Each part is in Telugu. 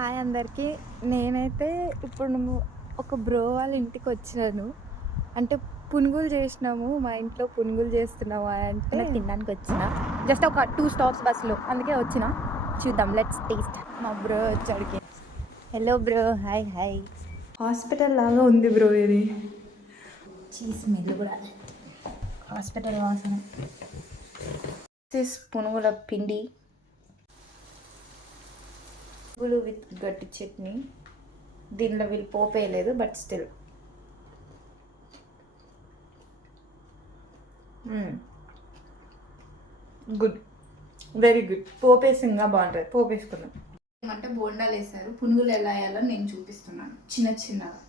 హాయ్ అందరికీ. నేనైతే ఇప్పుడు ఒక బ్రో వాళ్ళ ఇంటికి వచ్చినాను. అంటే పునుగులు చేసినాము, మా ఇంట్లో పునుగులు చేస్తున్నాము అంటే తినడానికి వచ్చిన. జస్ట్ ఒక 2 స్టాప్స్ బస్సులో, అందుకే వచ్చిన. చూద్దాం, లెట్స్ టేస్ట్. మా బ్రో వచ్చాడికి. Hello bro, hi hi. Hospital లాగా ఉంది బ్రో ఇది. చీజ్ స్మెల్ కూడా హాస్పిటల్ వాసన. పునుగుల పిండి, పునుగులు విత్ గట్టి చట్నీ. దీనిలో వీళ్ళు పోపు వేయలేదు, but still good, very good. పోపు వేసి ఇంకా బాగుంటుంది. పోపు వేసుకున్నాం అంటే బోండాలు వేసారు. పునుగులు ఎలా వేయాలో నేను చూపిస్తున్నాను. చిన్న చిన్నగా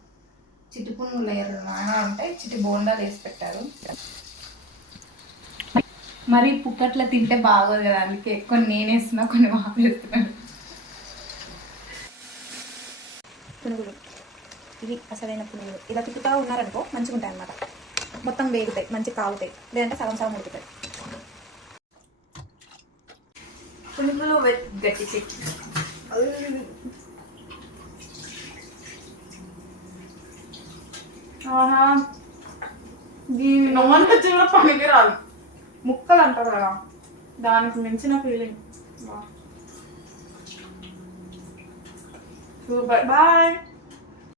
చిట్టి పునుగులు వేయాలి అంటే చిట్టి బోండాలు వేసి పెట్టారు. మరి పుక్కట్లా తింటే బాగోదు కదా, అందుకే కొన్ని నేను వేస్తున్నా, కొన్ని బాగా వేస్తున్నాను. పునుగులు ఇవి అసలైన పునుగులు. ఇలా తిప్పుతా ఉన్నారనుకో మంచిగా ఉంటాయి అన్నమాట. మొత్తం వేగుతాయి, మంచిగా కాగుతాయి. లేదంటే సగం సగం ఉడుకుతాయి. పునుగులు విత్ గట్టి చట్నీ. దీని నొమ్మని వచ్చిన పనికి రాదు. ముక్కలు అంటారు కదా, దానికి మించిన ఫీలింగ్. Super, bye.